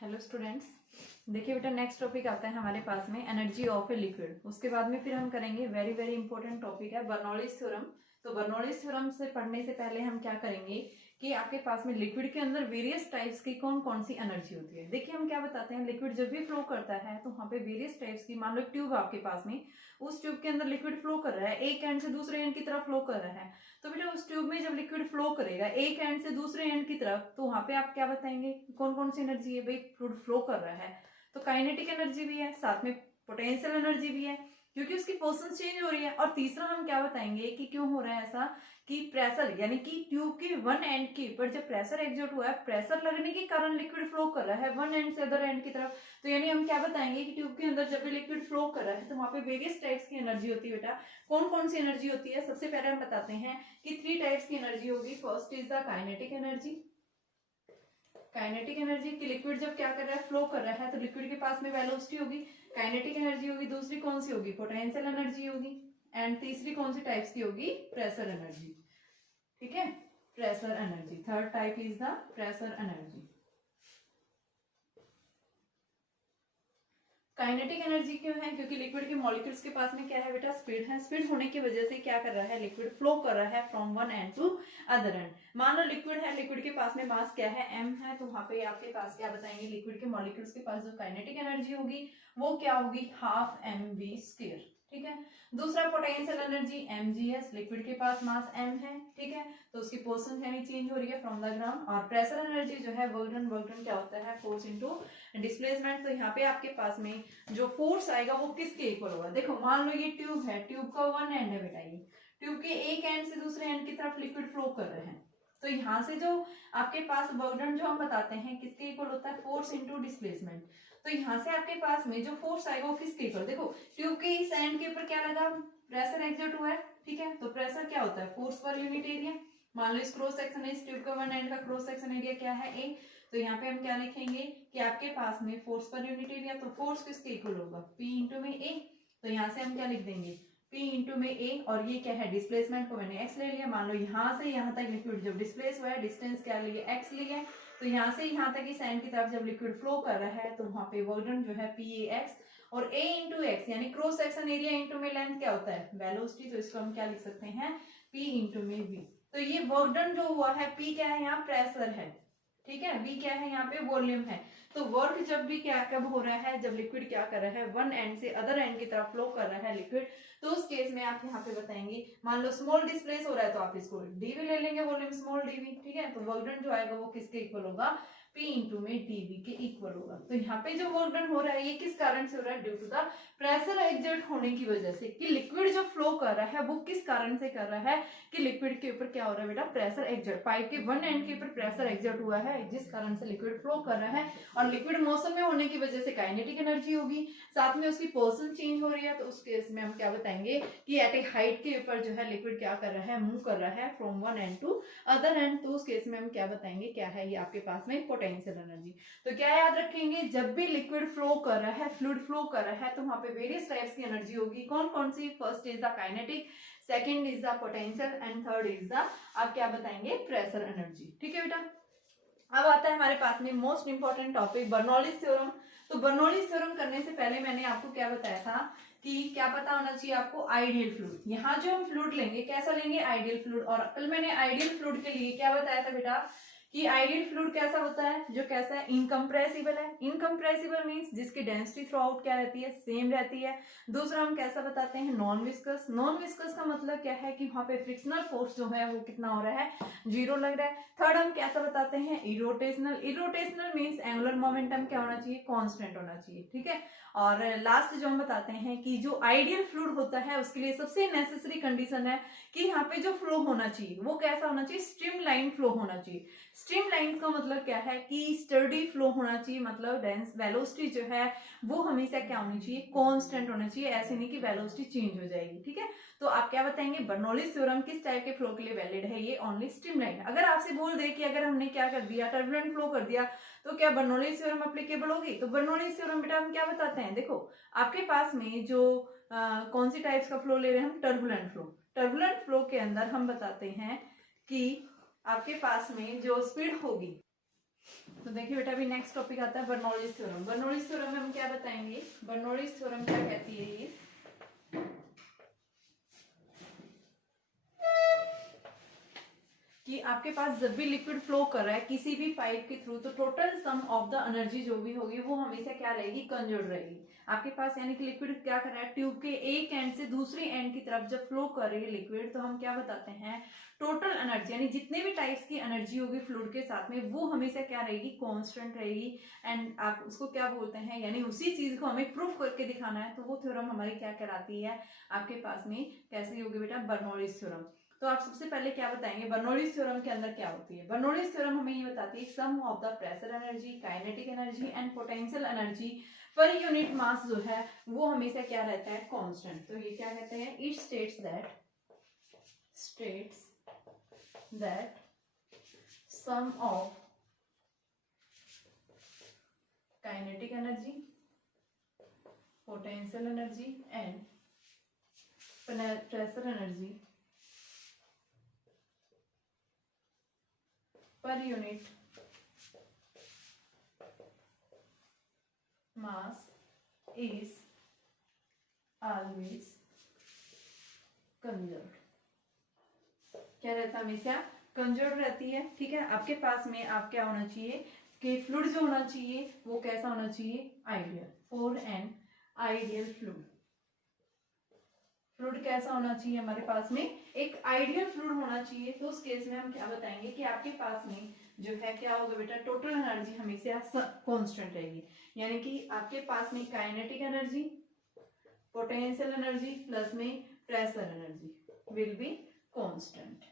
Hello students, देखिए बेटा next topic आता है हमारे पास में एनर्जी ऑफ ए लिक्विड। उसके बाद में फिर हम करेंगे वेरी वेरी इंपॉर्टेंट टॉपिक है बर्नौलीज थ्योरम। तो बर्नौलीज थ्योरम से पढ़ने से पहले हम क्या करेंगे कि आपके पास में लिक्विड के अंदर वेरियस टाइप्स की कौन कौन सी एनर्जी होती है। देखिए हम क्या बताते हैं, लिक्विड जब भी फ्लो करता है तो वहाँ पे वेरियस टाइप्स की, मान लो एक ट्यूब आपके पास में, उस ट्यूब के अंदर लिक्विड फ्लो कर रहा है, एक एंड से दूसरे एंड की तरफ फ्लो कर रहा है। तो बेटा उस ट्यूब में जब लिक्विड फ्लो करेगा एक एंड से दूसरे एंड की तरफ, तो वहां पे आप क्या बताएंगे कौन कौन सी एनर्जी है। भाई फ्लूइड फ्लो कर रहा है तो काइनेटिक एनर्जी भी है, साथ में पोटेंशियल एनर्जी भी है क्योंकि उसकी पोजीशन चेंज हो रही है। और तीसरा हम क्या बताएंगे कि क्यों हो रहा है ऐसा, कि प्रेशर, यानी कि ट्यूब के वन एंड के ऊपर जब प्रेशर एक्सर्ट हुआ है, प्रेशर लगने के कारण लिक्विड फ्लो कर रहा है वन एंड से अदर एंड की तरफ। तो यानी हम क्या बताएंगे कि ट्यूब के अंदर जब भी लिक्विड फ्लो कर रहा है तो वहां पे वेरियस टाइप्स की एनर्जी होती है। बेटा कौन कौन सी एनर्जी होती है, सबसे पहले हम बताते हैं कि 3 टाइप्स की एनर्जी होगी। First is the kinetic energy. Kinetic energy कि लिक्विड जब क्या कर रहा है, फ्लो कर रहा है, तो लिक्विड के पास में वेलोसिटी होगी, काइनेटिक एनर्जी होगी। दूसरी कौन सी होगी, पोटेंशियल एनर्जी होगी। एंड तीसरी कौन सी टाइप्स की होगी, प्रेशर एनर्जी। ठीक है, pressure energy. Third type is the pressure energy. Kinetic energy क्यों है, क्योंकि लिक्विड के मॉलिक्यूल्स के पास में क्या है बेटा, स्पीड है। स्पीड होने की वजह से क्या कर रहा है, लिक्विड फ्लो कर रहा है from one end to other end. मान लो लिक्विड है, लिक्विड के पास में मास क्या है, m है, तो वहां पे आपके पास क्या बताएंगे, लिक्विड के मॉलिक्यूल्स के पास जो काइनेटिक एनर्जी होगी वो क्या होगी, हाफ mv²। ठीक है। दूसरा पोटेंशियल एनर्जी mgs, लिक्विड के पास मास m है, ठीक है, तो उसकी पोजीशन है चेंज हो रही है फ्रॉम द ग्राउंड। और प्रेशर एनर्जी जो है वर्क क्या होता है, फोर्स इनटू डिस्प्लेसमेंट। तो यहाँ पे आपके पास में जो फोर्स आएगा वो किसके इक्वल होगा। देखो मान लो ये ट्यूब है, ट्यूब का वन एंड है बेटा, ये ट्यूब के एक एंड से दूसरे एंड की तरफ लिक्विड फ्लो कर रहे हैं। तो यहाँ से जो आपके पास वर्क डन जो हम बताते हैं किसके इक्वल होता है, फोर्स इनटू डिस्प्लेसमेंट। तो यहाँ से आपके पास में जो फोर्स आएगा वो किसके इक्वल, देखो ट्यूब के इस एंड के ऊपर क्या लगा, प्रेशर एक्सर्ट हुआ है, ठीक है, तो प्रेशर क्या होता है, फोर्स पर यूनिट एरिया। मान लो इस क्रॉस सेक्शन है, इस ट्यूब का वन एंड का क्रॉस सेक्शन एरिया क्या है, ए। तो यहाँ पे हम क्या लिखेंगे कि आपके पास में फोर्स पर यूनिट एरिया, तो फोर्स किसके इक्वल होगा, P इंटू में ए। तो यहाँ से हम क्या लिख देंगे, P इंटू में ए। और ये क्या है, डिस्प्लेसमेंट को मैंने x ले लिया। मान लो यहाँ से यहाँ तक लिक्विड जब डिस्प्लेस हुआ है, डिस्टेंस क्या लिए, x लिए। तो यहाँ से यहाँ तक इस एंड की तरफ जब लिक्विड फ्लो कर रहा है तो वहां पे वर्क डन जो है PAX, और a इंटू एक्स यानी क्रॉस सेक्शन एरिया इंटू में लेंथ क्या होता है, वेलोसिटी। तो इसको हम क्या लिख सकते हैं, P इंटू में v। तो ये वर्क डन जो हुआ है, P क्या है, यहाँ प्रेशर है, ठीक है, V क्या है, यहाँ पे वॉल्यूम है। तो वर्क जब भी क्या कब हो रहा है, जब लिक्विड क्या कर रहा है, वन एंड से अदर एंड की तरफ फ्लो कर रहा है लिक्विड, तो उस केस में आप यहाँ पे बताएंगे, मान लो स्मॉल डिस्प्लेस हो रहा है तो आप इसको dv ले लेंगे, वॉल्यूम स्मॉल dv, ठीक है। तो वर्क डन जो आएगा वो किसके इक्वल होगा, P इंटू में dv के इक्वल होगा। तो यहाँ पे जो वर्क डन हो रहा है ये किस कारण से हो रहा है, due to the pressure exert होने की वजह से, कि लिक्विड जो फ्लो कर रहा है वो किस कारण से कर रहा है, कि लिक्विड के ऊपर क्या हो रहा है बेटा, प्रेशर एक्सर्ट, पाइप के वन एंड के ऊपर प्रेशर एक्सर्ट हुआ है जिस कारण से लिक्विड फ्लो कर रहा है। और लिक्विड मौसम में होने की वजह से काइनेटिक एनर्जी होगी, साथ में उसकी पोजीशन चेंज हो रही है। तो उस केस में हम क्या बताएंगे कि एट ए हाइट के ऊपर जो है लिक्विड क्या कर रहा है, मूव कर रहा है from one end to other end. तो उस केस में हम क्या बताएंगे, क्या है ये आपके पास में पोटेंशियल एनर्जी। तो क्या याद रखेंगे, जब भी लिक्विड फ्लो कर रहा है, फ्लूइड फ्लो कर रहा है, तो वहां पे वेरियस टाइप्स की एनर्जी होगी। कौन कौन सी, first is the kinetic, second is the potential and third is the, आप क्या बताएंगे, प्रेशर एनर्जी। ठीक है बेटा। अब आता है हमारे पास में most important topic Bernoulli's theorem. तो बर्नौलीज थ्योरम करने से पहले मैंने आपको क्या बताया था कि क्या पता होना चाहिए आपको, आइडियल फ्लूइड। यहाँ जो हम फ्लूइड लेंगे कैसा लेंगे, आइडियल फ्लूइड। और कल मैंने आइडियल फ्लूइड के लिए क्या बताया था बेटा, कि आइडियल फ्लूइड कैसा होता है, जो कैसा है, इनकम्प्रेसिबल है। इनकम्प्रेसिबल मींस जिसकी डेंसिटी थ्रू आउट क्या रहती है, सेम रहती है। दूसरा हम कैसा बताते हैं, नॉन विस्कस। नॉन विस्कस का मतलब क्या है कि वहां पे फ्रिक्शनल फोर्स जो है वो कितना हो रहा है, 0 लग रहा है। थर्ड हम कैसा बताते हैं, irrotational. Irrotational means angular momentum क्या होना चाहिए, कांस्टेंट होना चाहिए, ठीक है। और लास्ट जो हम बताते हैं कि जो आइडियल फ्लूइड होता है उसके लिए सबसे नेसेसरी कंडीशन है कि यहाँ पे जो फ्लो होना चाहिए वो कैसा होना चाहिए, स्ट्रीमलाइन फ्लो होना चाहिए। स्ट्रीमलाइन का मतलब क्या है कि स्टडी फ्लो होना चाहिए, मतलब डेंस वेलोसिटी जो है वो हमेशा क्या होनी चाहिए, कांस्टेंट होना चाहिए। ऐसे नहीं कि वेलोसिटी चेंज हो जाएगी, ठीक है। तो आप क्या बताएंगे, बर्नौलीज थ्योरम किस टाइप के फ्लो के लिए वैलिड है, ये ओनली स्ट्रीमलाइन। अगर आपसे बोल दे कि अगर हमने क्या कर दिया, टर्बुलेंट फ्लो कर दिया, तो क्या बर्नौलीज थ्योरम एप्लीकेबल होगी। तो बर्नौलीज थ्योरम बेटा हम क्या बताते हैं, देखो आपके पास में जो कौन सी टाइप्स का फ्लो ले रहे हैं हम, टर्बुलेंट फ्लो। टर्बुलेंट फ्लो के अंदर हम बताते हैं कि आपके पास में जो स्पीड होगी तो देखिए बेटा अभी नेक्स्ट टॉपिक आता है बर्नौलीज थ्योरम। बर्नौलीज थ्योरम में हम क्या बताएंगे, बर्नौलीज थ्योरम क्या कहती है ये, कि आपके पास जब भी लिक्विड फ्लो कर रहा है किसी भी पाइप के थ्रू, तो total sum of the energy जो भी होगी वो हमेशा क्या रहेगी, कंजर्व रहेगी आपके पास। यानी कि लिक्विड क्या कर रहा है, ट्यूब के एक एंड से दूसरे एंड की तरफ जब फ्लो कर रही है लिक्विड, तो हम क्या बताते हैं, टोटल एनर्जी यानी जितने भी टाइप्स की एनर्जी होगी फ्लूइड के साथ में वो हमेशा क्या रहेगी, कांस्टेंट रहेगी। एंड आप उसको क्या बोलते हैं, यानी उसी चीज को हमें प्रूफ करके दिखाना है, तो वो थ्योरम हमारी क्या कराती है आपके पास में, कैसे होगी बेटा, बर्नौलीज थ्योरम। तो आप सबसे पहले क्या बताएंगे, बर्नौलीज थ्योरम के अंदर क्या होती है। बर्नौलीज थ्योरम हमें ये बताती है sum of the pressure energy, kinetic energy and potential energy per unit mass जो है वो हमेशा क्या रहता है, कांस्टेंट। तो ये क्या कहते हैं, it states that sum of kinetic energy, potential energy and pressure energy per unit mass is always conserved। क्या रहता है, हमेशा कंजर्व रहती है। ठीक है, आपके पास में आप क्या होना चाहिए कि फ्लूइड जो होना चाहिए वो कैसा होना चाहिए, ideal, for an ideal fluid. Fluid कैसा होना चाहिए हमारे पास में, एक आइडियल फ्लूइड होना चाहिए। तो उस केस में हम क्या बताएंगे कि आपके पास में जो है क्या होगा बेटा, टोटल एनर्जी हमेशा कांस्टेंट रहेगी। यानी कि आपके पास में kinetic energy, potential energy plus में pressure energy will be constant.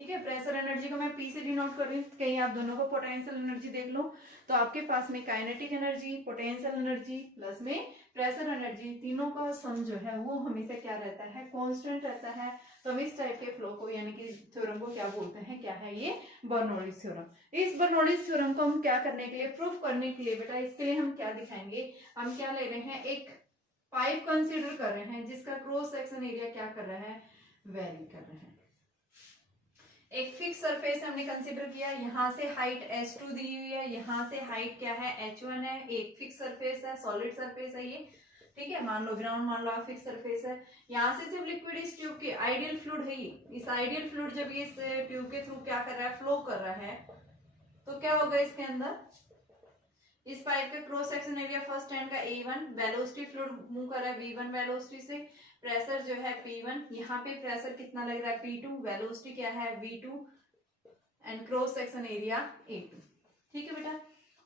ठीक है, प्रेशर एनर्जी को मैं पी से डिनोट कर रही हूँ, कहीं आप दोनों को पोटेंशियल एनर्जी देख लो। तो आपके पास में kinetic energy, potential energy plus में प्रेशर एनर्जी, तीनों का सम जो है वो हमेशा क्या रहता है, कांस्टेंट रहता है। तो हम इस टाइप के फ्लो को यानी कि थ्योरम को क्या बोलते हैं, क्या है ये, बर्नौलीज थ्योरम। इस बर्नौलीज थ्योरम को हम क्या करने के लिए, प्रूफ करने के लिए बेटा, इसके लिए हम क्या दिखाएंगे, हम क्या ले रहे हैं, एक पाइप कंसिडर कर रहे हैं जिसका क्रॉस सेक्शन एरिया क्या कर रहा है, वेरी कर रहा है। एक फिक्स सरफेस हमने कंसीडर किया, यहाँ से हाइट h2 दी हुई है, यहाँ से हाइट क्या है, h1 है। एक फिक्स सरफेस है, सॉलिड सरफेस है ये। ठीक है, मान लो ग्राउंड, मान लो आप फिक्स सरफेस है। यहाँ से जब लिक्विड इस ट्यूब के, आइडियल फ्लूइड है ये, इस आइडियल फ्लूइड जब ये इस ट्यूब के थ्रू क्या कर रहा है, फ्लो कर रहा है, तो क्या होगा इसके अंदर, इस पाइप का cross section area first and का A1, वेलोसिटी फ्लूइड मूव कर रहा है V1 वेलोसिटी से, प्रेशर जो है P1, यहाँ पे प्रेशर कितना लग रहा है P2, वेलोसिटी क्या है V2 and cross section area A2। ठीक है बेटा,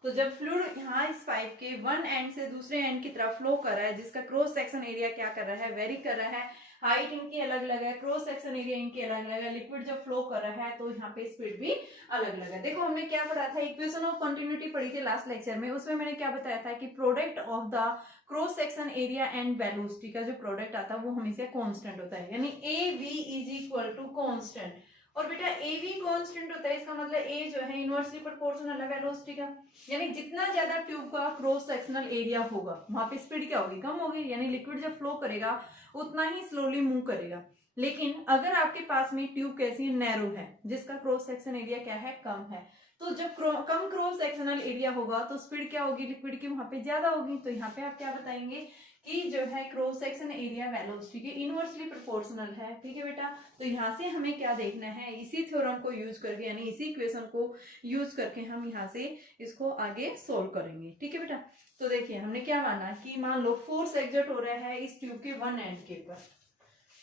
तो जब फ्लूइड यहाँ इस पाइप के वन एंड से दूसरे एंड की तरफ फ्लो कर रहा है, जिसका क्रॉस सेक्शन एरिया क्या कर रहा है, वेरी कर रहा है, हाइट इनकी अलग अलग है, क्रॉस सेक्शन एरिया इनकी अलग अलग है, लिक्विड जब फ्लो कर रहा है तो यहाँ पे स्पीड भी अलग अलग है। देखो हमने क्या पढ़ा था, इक्वेशन ऑफ कंटिन्यूटी पढ़ी थी लास्ट लेक्चर में, उसमें मैंने क्या बताया था कि product of the cross section area and velocity का जो प्रोडक्ट आता है वो हमेशा कांस्टेंट होता है, यानी A V is equal to constant. और बेटा ए वी कांस्टेंट होता है, इसका मतलब ए जो है इनवर्सली प्रोपोर्शनल है वेलोसिटी का, यानी जितना ज्यादा ट्यूब का क्रॉस सेक्शनल एरिया होगा वहां पे स्पीड क्या होगी, कम होगी, यानी लिक्विड जब फ्लो करेगा उतना ही स्लोली मूव करेगा। लेकिन अगर आपके पास में ट्यूब कैसी नैरो है, जिसका क्रॉस सेक्शन एरिया क्या है, कम है, तो जब कम क्रॉस सेक्शनल एरिया होगा तो स्पीड क्या होगी लिक्विड की, वहां पे ज्यादा होगी। तो यहाँ पे आप क्या बताएंगे कि जो है क्रॉस सेक्शन एरिया वेलोसिटी के इनवर्सली प्रोपोर्शनल है। ठीक है बेटा, तो यहाँ से हमें क्या देखना है, इसी थ्योरम को यूज करके यानी इसी इक्वेशन को यूज करके हम यहाँ से इसको आगे सोल्व करेंगे। ठीक है बेटा, तो देखिए हमने क्या माना कि मान लो फोर्स एक्सर्ट हो रहा है इस ट्यूब के वन एंड के ऊपर,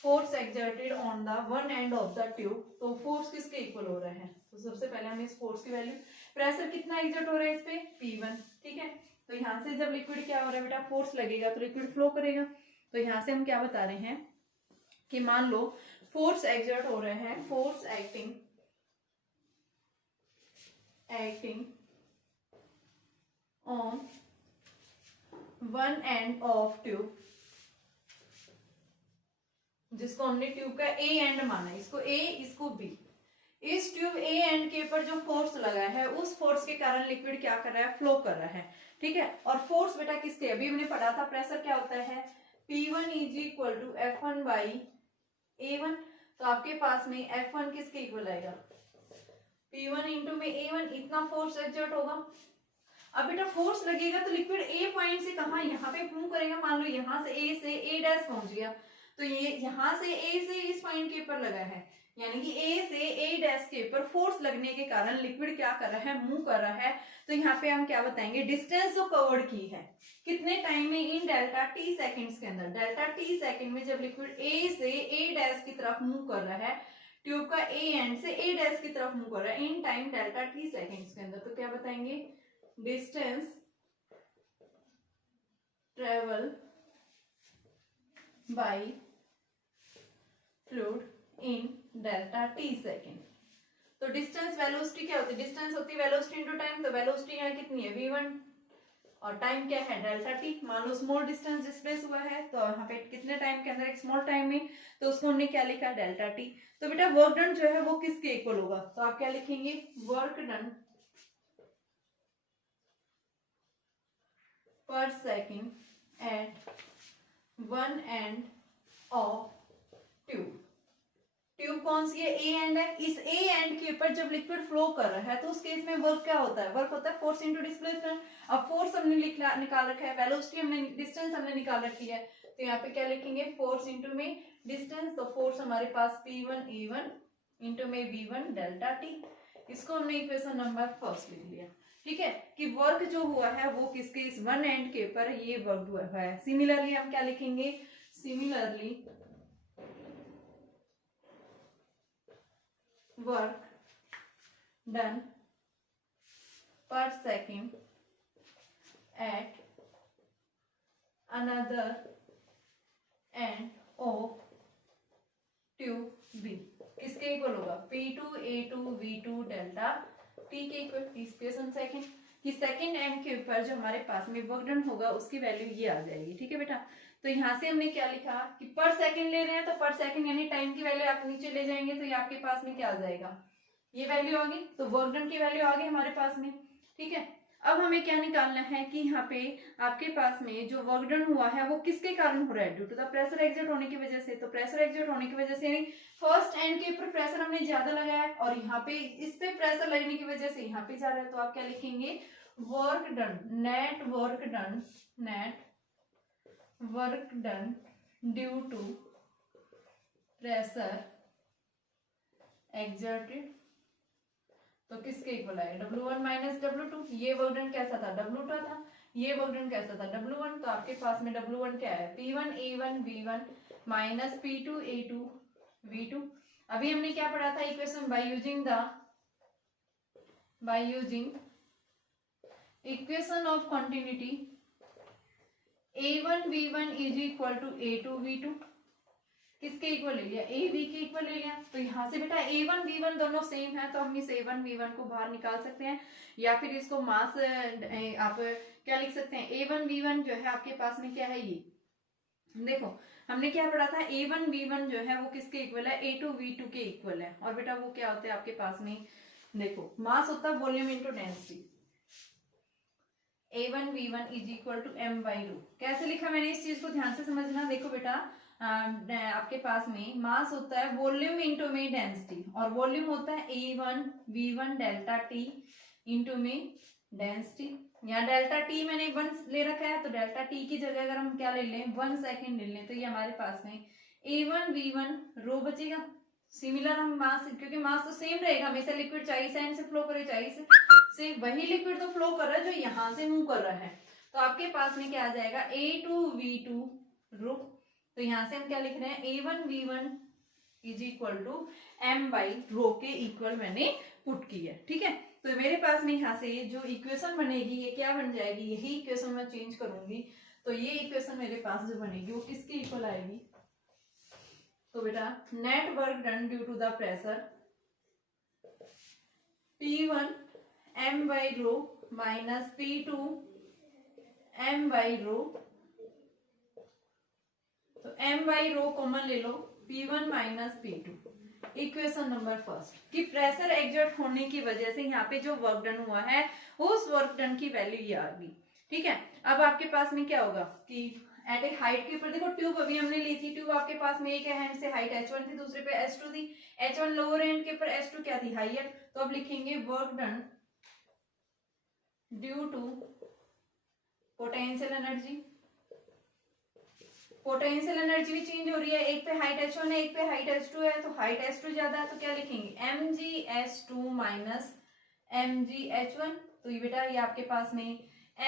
force exerted on the one end of the tube, तो फोर्स किसके इक्वल हो रहा है, तो सबसे पहले हम इस फोर्स की वैल्यू, प्रेशर कितना एक्सर्ट हो रहा है इस पे, P1। ठीक है, तो यहाँ से जब लिक्विड क्या हो रहा है बेटा, फोर्स लगेगा तो लिक्विड फ्लो करेगा। तो यहाँ से हम क्या बता रहे हैं कि मान लो फोर्स एक्सर्ट हो रहे हैं, force acting on one end of tube, जिसको हमने ट्यूब का ए एंड माना, इसको ए इसको बी, इस ट्यूब ए एंड के ऊपर जो फोर्स लगा है उस फोर्स के कारण लिक्विड क्या कर रहा है, फ्लो कर रहा है। ठीक है, और फोर्स बेटा किसके, अभी हमने पढ़ा था प्रेशर क्या होता है, P1 is equal to F1 by A1। तो आपके पास में F1 किसके इक्वल आएगा, P1 इंटू में A1 इतना फोर्स एक्सर्ट होगा। अब बेटा फोर्स लगेगा तो लिक्विड ए पॉइंट से कहाँ, यहाँ पे मूव करेगा। मान लो यहाँ से ए डैश पहुंच गया, तो ये यहाँ से ए से इस पॉइंट के ऊपर लगा है, यानी कि ए से ए डैश के ऊपर फोर्स लगने के कारण लिक्विड क्या कर रहा है, मूव कर रहा है। तो यहाँ पे हम क्या बताएंगे, डिस्टेंस जो कवर्ड की है कितने टाइम में, इन डेल्टा टी सेकेंड्स के अंदर। डेल्टा टी सेकेंड में जब लिक्विड ए से ए डैश की तरफ मूव कर रहा है, ट्यूब का ए एंड से ए डैश की तरफ मूव कर रहा है in time delta T seconds के अंदर, तो क्या बताएंगे, distance travel by fluid in delta T second. तो डिस्टेंस वेलोसिटी क्या होती है, डिस्टेंस होती है वेलोसिटी इनटू टाइम। तो वेलोसिटी यहाँ कितनी है, v1, और टाइम क्या है, डेल्टा टी। मान लो स्मॉल डिस्टेंस डिस्प्लेस हुआ है, तो यहाँ पे कितने टाइम के अंदर, एक स्मॉल टाइम में, तो उसको हमने क्या लिखा, डेल्टा टी। तो बेटा वर्क डन जो है वो किसके इक्वल होगा, तो आप क्या लिखेंगे, work done per second at one end of tube. Tube कौन सी है, ए एंड है। इस ए एंड के ऊपर जब लिक्विड फ्लो कर रहा है तो उस केस में वर्क क्या होता है, वर्क होता है फोर्स इनटू डिस्प्लेसमेंट। अब फोर्स हमने निकाल रखा है, वेलोसिटी हमने, डिस्टेंस हमने निकाल रखी है, तो यहाँ पे क्या लिखेंगे, फोर्स इनटू में डिस्टेंस। तो फोर्स हमारे पास P1 A1 इनटू में V1 डेल्टा टी। इसको हमने इक्वेशन नंबर फर्स्ट लिख लिया। ठीक है, कि वर्क जो हुआ है वो किसके, इस वन एंड के ऊपर ये वर्क हुआ है। सिमिलरली हम क्या लिखेंगे, similarly work done per second at another end of tube B किसके इक्वल होगा, P2 A2 V2 delta T के इक्वल। इक्वेशन सेकंड कि सेकंड एंड के ऊपर जो हमारे पास में वर्क डन होगा उसकी वैल्यू ये आ जाएगी। ठीक है बेटा, तो यहाँ से हमने क्या लिखा कि पर सेकंड ले रहे हैं, तो पर सेकंड यानी टाइम की वैल्यू आप नीचे ले जाएंगे तो ये आपके पास में क्या आ जाएगा, ये वैल्यू आ गई। तो वर्क डन की वैल्यू आ गई हमारे पास में। ठीक है, अब हमें क्या निकालना है कि यहाँ पे आपके पास में जो वर्क डन हुआ है वो किसके कारण हो रहा है, due to the pressure exert होने की वजह से। तो प्रेशर एक्सर्ट होने की वजह से यानी फर्स्ट एंड के ऊपर प्रेशर हमने ज्यादा लगाया है और यहाँ पे इस पे प्रेशर लगने की वजह से यहाँ पे जा रहा है। तो आप क्या लिखेंगे, work done, net work done, net work done due to pressure exerted. तो किसके इक्वल आएगा, W1 माइनस W2। ये वर्क डन कैसा था, W2 था, ये वर्क डन कैसा था, W1। तो आपके पास में W1 क्या है, P1 A1 V1 minus P2 A2 V2। अभी हमने क्या पढ़ा था equation, by using equation of continuity A1 V1 is equal to A2 V2। किसके इक्वल ले लिया, ए बी के इक्वल ले लिया। तो यहाँ से बेटा A1 V1 दोनों सेम है, तो हम इस A1 V1 को बाहर निकाल सकते हैं, या फिर इसको मास आप क्या लिख सकते हैं, A1 V1 जो है आपके पास में क्या है, ये देखो हमने क्या पढ़ा था, A1 V1 जो है वो किसके इक्वल है, A2 V2 के इक्वल है। और बेटा वो क्या होता है आपके पास में, देखो मास होता है volume into density. A1 V1 is equal to m by rho. कैसे लिखा मैंने, इस चीज को ध्यान से समझना। देखो बेटा आपके पास में मास होता है वॉल्यूम इंटू में डेंसिटी, और वॉल्यूम होता है A1 V1 delta T into में डेंसिटी। यहाँ डेल्टा टी मैंने 1 ले रखा है, तो डेल्टा टी की जगह अगर हम क्या ले लें, 1 सेकेंड ले लें, तो ये हमारे पास में A1 V1 रो बचेगा। सिमिलर हम मास, क्योंकि मास तो सेम रहेगा हमेशा, लिक्विड चाहे इस एंड से फ्लो करे चाहे से वही लिक्विड तो फ्लो कर रहा है जो यहाँ से मूव कर रहा है। तो आपके पास में क्या आ जाएगा, A2 V2 रो। तो यहाँ से हम क्या लिख रहे हैं, A1 V1 is equal to m by rho के इक्वल मैंने पुट की है। ठीक है, तो मेरे पास में यहाँ से जो इक्वेशन बनेगी ये क्या बन जाएगी, यही इक्वेशन मैं चेंज करूंगी। तो ये इक्वेशन मेरे पास जो बनेगी वो किसके इक्वल आएगी, तो बेटा net work done due to the pressure P1 m by rho minus P2 m by rho. तो m बाई रो कॉमन ले लो, P1 minus P2। Equation number first कि प्रेशर एक्सर्ट होने की वजह से यहाँ पे जो वर्क डन हुआ है उस वर्क डन की वैल्यू ये आ गई। ठीक है, अब आपके पास में क्या होगा कि एट ए हाइट के ऊपर देखो ट्यूब अभी हमने ली थी, ट्यूब आपके पास में एक हैंड से हाइट h1 थी, दूसरे पे h2 थी, h1 लोअर एंड के ऊपर h2 क्या थी, हाइयर। तो अब लिखेंगे work done due to potential energy. Potential energy भी चेंज हो रही है, एक पे हाइट h1 है, एक पे हाइट h2 है, तो हाइट h2 ज्यादा है तो क्या लिखेंगे mgh2 माइनस mgh1। तो ये बेटा ये आपके पास में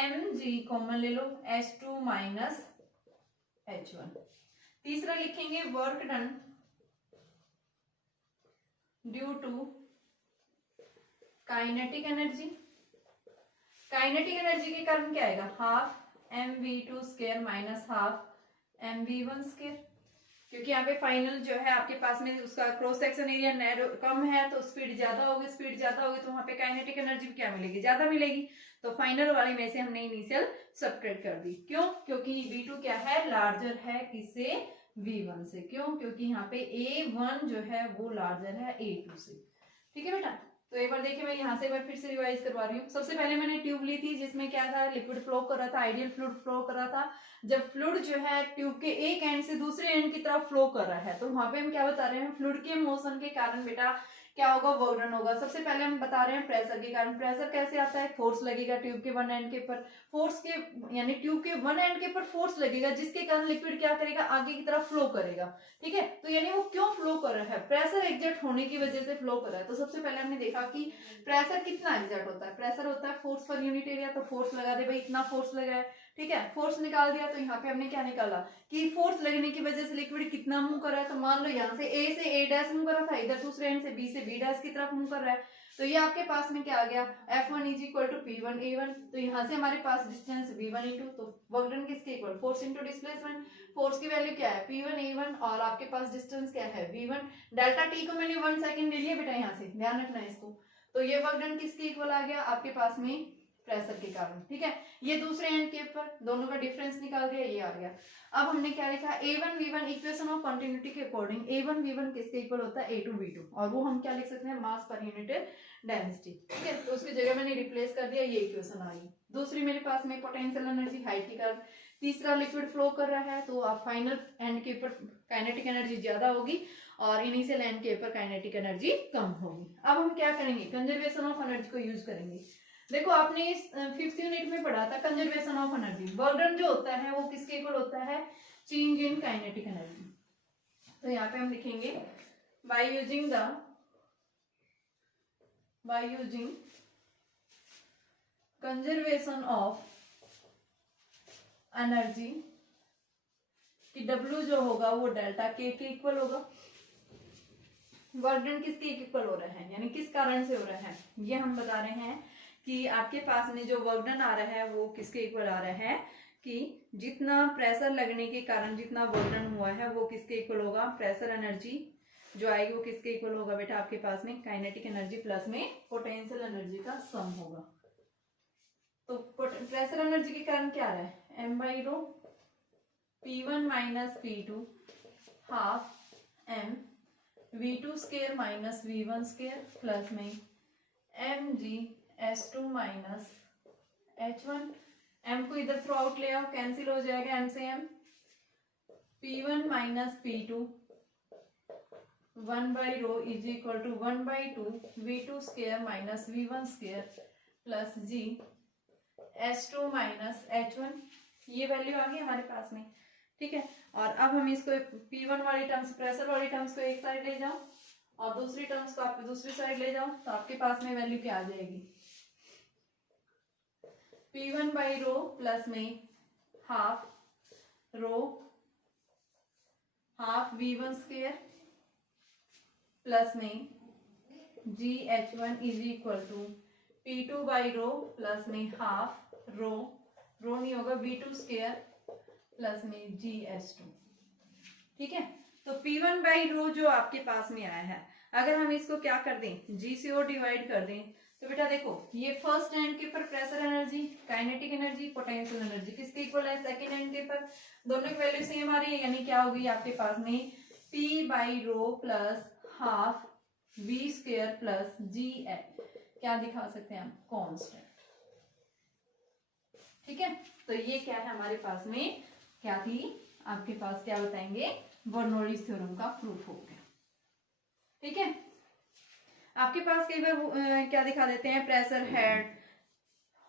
mg कॉमन ले लो, h2 माइनस h1। तीसरा लिखेंगे work done due to kinetic energy. Kinetic energy के कारण क्या आएगा, half mv2 square minus half mv1 square, क्योंकि यहाँ पे फाइनल जो है आपके पास में उसका क्रॉस सेक्शन एरिया नैरो कम है तो स्पीड ज्यादा होगी, स्पीड ज्यादा होगी तो वहां पे काइनेटिक एनर्जी भी क्या मिलेगी, ज्यादा मिलेगी। तो फाइनल वाले में से हमने इनिशियल सब्ट्रैक्ट कर दी, क्यों, क्योंकि v2 क्या है, लार्जर है किससे, v1 से। क्यों, क्योंकि यहाँ पे a1 जो है वो लार्जर है a2 से। ठीक है बेटा, तो एक बार देखिए मैं यहाँ से एक बार फिर से रिवाइज करवा रही हूँ। सबसे पहले मैंने ट्यूब ली थी जिसमें क्या था, लिक्विड फ्लो कर रहा था, आइडियल फ्लूइड फ्लो कर रहा था। जब फ्लूइड जो है ट्यूब के एक एंड से दूसरे एंड की तरफ फ्लो कर रहा है तो वहां पे हम क्या बता रहे हैं, फ्लूइड के मोशन के कारण बेटा क्या होगा, वर्क डन होगा। सबसे पहले हम बता रहे हैं प्रेशर के कारण। प्रेशर कैसे आता है, फोर्स लगेगा ट्यूब के वन एंड के ऊपर, फोर्स के यानी ट्यूब के वन एंड के ऊपर फोर्स लगेगा जिसके कारण लिक्विड क्या करेगा, आगे की तरफ फ्लो करेगा। ठीक है, तो यानी वो क्यों फ्लो कर रहा है, प्रेशर एग्जर्ट होने की वजह से फ्लो कर रहा है। तो सबसे पहले हमने देखा कि प्रेशर कितना एग्जर्ट होता है, प्रेशर होता है फोर्स पर यूनिट एरिया। तो फोर्स लगा दे भाई, इतना फोर्स लगा है, ठीक है, फोर्स निकाल दिया। तो यहाँ पे हमने क्या निकाला कि फोर्स लगने की वजह से लिक्विड कितना मूव कर रहा है। तो मान लो यहाँ से ए से ए डैश मूव कर रहा था, इधर दूसरे एंड से बी से बी डैश की तरफ मूव कर रहा है। तो ये आपके पास में क्या आ गया, F1 is equal to P1 A1। तो यहाँ से हमारे पास डिस्टेंस V1 इंटू, तो वर्क डन किसके equal, force into displacement. Force की वैल्यू क्या है, P1 A1, और आपके पास डिस्टेंस क्या है V1। डेल्टा टी को मैंने 1 सेकेंड ले लिया बेटा, यहाँ से ध्यान रखना है इसको। तो ये वर्क डन किसके इक्वल आ गया, आपके पास में प्रेशर के कारण। ठीक है, ये दूसरे एंड के ऊपर दोनों का डिफरेंस निकाल दिया, ये आ गया। अब हमने क्या लिखा, A1 V1 equation of continuity के अकॉर्डिंग A1 V1 किसके इक्वल होता है, A2 V2, और वो हम क्या लिख सकते हैं, मास पर यूनिट डेंसिटी। ठीक है, तो उसकी जगह मैंने रिप्लेस कर दिया, ये इक्वेशन आ गई। दूसरी मेरे पास में पोटेंशियल एनर्जी हाइट के कारण। तीसरा लिक्विड फ्लो कर रहा है तो आप फाइनल एंड के ऊपर काइनेटिक एनर्जी ज्यादा होगी और इनिशियल एंड के ऊपर काइनेटिक एनर्जी कम होगी। अब हम क्या करेंगे, कंजर्वेशन ऑफ एनर्जी को यूज करेंगे। देखो आपने इस 5th यूनिट में पढ़ा था conservation of energy. Work done जो होता है वो किसके इक्वल होता है, चेंज इन काइनेटिक एनर्जी। तो यहाँ पे हम लिखेंगे by using conservation of energy कि W जो होगा वो डेल्टा K के इक्वल होगा। वर्क डन किसके इक्वल हो रहा है, यानी किस कारण से हो रहा है, ये हम बता रहे हैं कि आपके पास में जो वर्क डन आ रहा है वो किसके इक्वल आ रहा है, कि जितना प्रेशर लगने के कारण जितना वर्क डन हुआ है वो किसके इक्वल होगा, प्रेशर एनर्जी जो आएगी वो किसके इक्वल होगा बेटा, आपके पास में काइनेटिक एनर्जी प्लस में पोटेंशियल एनर्जी का सम होगा। तो प्रेशर एनर्जी के कारण क्या आ रहा है, m by row P1 minus P2 half m V2 square minus V1 square plus में mg S2 minus H1। m को इधर थ्रू आउट ले आओ, कैंसिल हो जाएगा m से m। P1 minus P2 1 by rho is equal to 1 by 2 V2 square minus V1 square plus g S2 minus H1। ये value आ गई हमारे पास में। ठीक है, और अब हम इसको P1 वाली टर्म्स, प्रेशर वाली टर्म्स को एक साइड ले जाओ और दूसरी टर्म्स को आप दूसरी साइड ले जाओ, तो आपके पास में वैल्यू क्या आ जाएगी, P1 बाई रो प्लस में half rho half V1 square plus में GH1 is equal to P2 by rho plus में हाफ रो नहीं होगा V2 स्क्वायर प्लस में GH2। ठीक है, तो P1 बाई रो जो आपके पास में आया है, अगर हम इसको क्या कर दें, G से और डिवाइड कर दें, तो बेटा देखो ये फर्स्ट एंड के ऊपर pressure energy, kinetic energy, potential energy किसके इक्वल है, सेकंड एंड के ऊपर दोनों की वैल्यू सेम आ रही है, यानी क्या होगी आपके पास में P by rho plus half V square plus G क्या दिखा सकते हैं हम, कांस्टेंट। ठीक है, तो ये क्या है हमारे पास में क्या थी आपके पास, क्या बताएंगे, बर्नौलीज थ्योरम का प्रूफ हो गया। ठीक है, आपके पास कई बार क्या दिखा देते हैं, प्रेशर हेड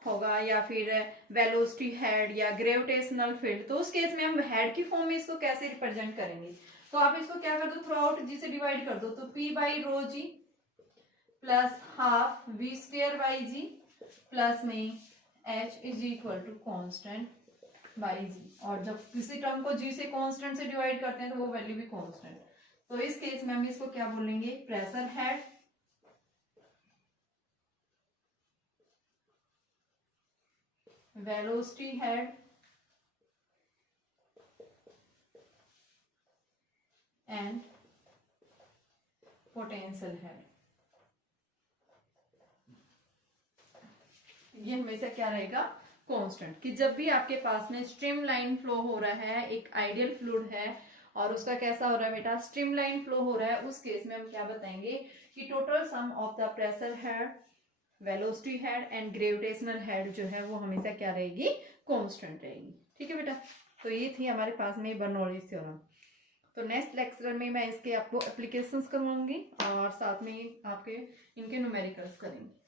होगा या फिर वेलोसिटी हेड या ग्रेविटेशनल फील्ड, तो उस केस में हम हेड की फॉर्म में इसको कैसे रिप्रेजेंट करेंगे। तो आप इसको क्या कर दो, थ्रू आउट जी से डिवाइड कर दो, तो P by rho g plus half V square by g plus में H is equal to constant by g. और जब किसी टर्म को G से कॉन्स्टेंट से डिवाइड करते हैं तो वो वैल्यू भी कॉन्स्टेंट, तो इस केस में हम इसको क्या बोलेंगे, pressure head velocity head and potential head. ये हमेशा क्या रहेगा, कांस्टेंट, कि जब भी आपके पास में स्ट्रीमलाइन फ्लो हो रहा है, एक आइडियल फ्लूइड है और उसका कैसा हो रहा है बेटा, स्ट्रीमलाइन फ्लो हो रहा है, उस केस में हम क्या बताएंगे कि total sum of the pressure head, velocity head and gravitational head जो है वो हमेशा क्या रहेगी, कांस्टेंट रहेगी। ठीक है बेटा, तो ये थी हमारे पास में बर्नौलीज थ्योरम। तो नेक्स्ट लेक्चर में मैं इसके आपको एप्लीकेशंस करवाऊंगी और साथ में आपके इनके न्यूमेरिकल्स करेंगे।